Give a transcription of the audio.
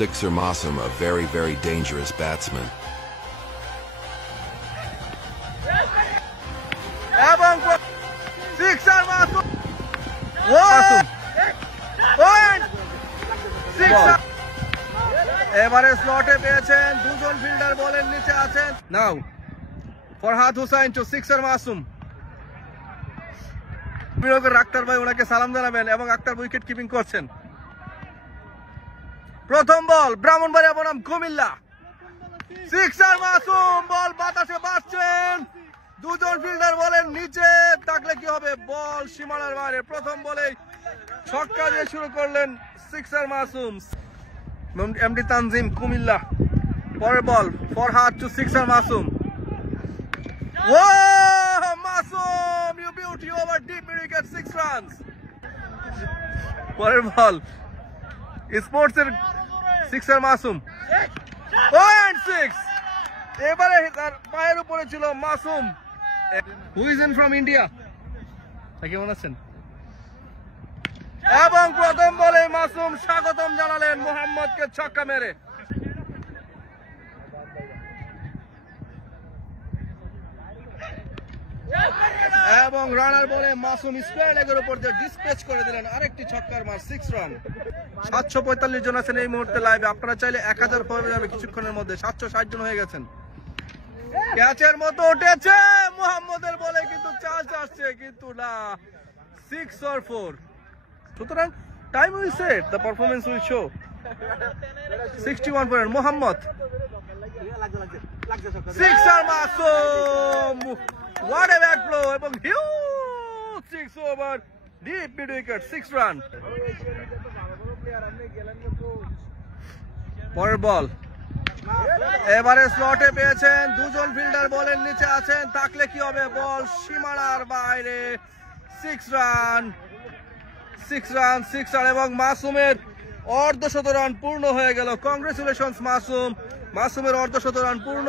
Sixer Massum, a very, very dangerous batsman. Sixer Massum. One. Point. Sixer. এবারে স্লটে পেয়েছেন দুজন fielder বলের নিচে আছেন। নাও ফরহাদ হুসাইন টু সিক্সার মাসুম। আক্তার ভাই ওনাকে সালাম জানাবেন এবং আক্তার উইকেট কিপিং করছেন। প্রথম বল ব্রাহ্মণবাড়িয়া বনাম কুমিল্লা। সিক্সার মাসুম, বল বাতাসে বাজছেন, দুজন ফিল্ডার বলেন নিচে, থাকলে কি হবে, বল সীমানার বাইরে। প্রথম বলেই ছক্কা দিয়ে শুরু করলেন সিক্সার মাসুম। এমডি তানজিম কুমিল্লা। পরের ball Farhad to sixer Masum. Whoa, Masoom, you beauty over deep wicket, 6 runs. পরের বল স্পোর্টস এর সিক্সার মাসুম। 6 এবারে তার পায়ের উপরে ছিল Masum. Who is in from India, কেমন আছেন? এবং প্রথম বলে মাসুম স্বাগতম জানালেন মোহাম্মদকে ছক্কা মেরে। এবং রানার বলে মাসুম স্কোয়ার লেগের উপর দিয়ে ডিসপ্যাচ করে দিলেন আরেকটি ছক্কার মার, 6 রান। 745 জন আছেন এই মুহূর্তে লাইভে, আপনারা চাইলে 1000 পরে যাবে কিছুক্ষণের মধ্যে। 760 জন হয়ে গেছেন। ক্যাচের মতো উঠেছে মোহাম্মদের বলে, কিন্তু চার্জ আসছে কিন্তু না, 6 or 4। সুতরাং time will set, the performance will show. 61 point Mohammad. Sixer Masum, what a back blow এবং huge 6 over deep mid wicket, 6 run. পরের বল এবারে স্লটে পেয়েছেন, দুজন ফিল্ডার বলের নিচে আছেন, থাকলে কি হবে, বল সীমানার বাইরে, 6 রান। 6 রান এবং মাসুমের অর্ধশত রান পূর্ণ হয়ে গেল। কংগ্রেচুলেশনস মাসুম, মাসুমের অর্ধশত রান পূর্ণ।